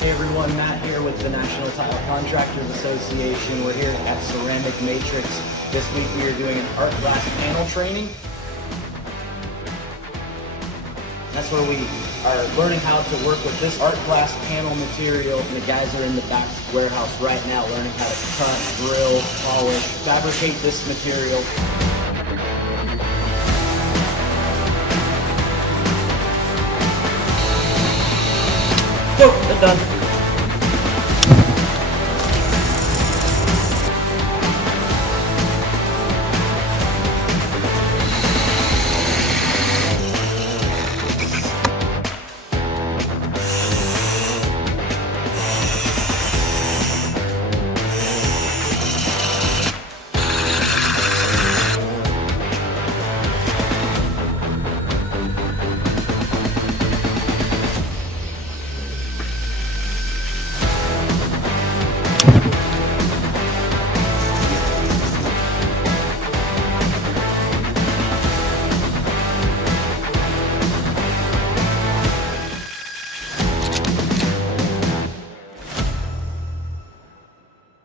Hey everyone, Matt here with the National Tile Contractors Association. We're here at Ceramic Matrix. This week we are doing an art glass panel training. That's where we are learning how to work with this art glass panel material. And the guys are in the back warehouse right now learning how to cut, drill, polish, fabricate this material. Oh, they're done.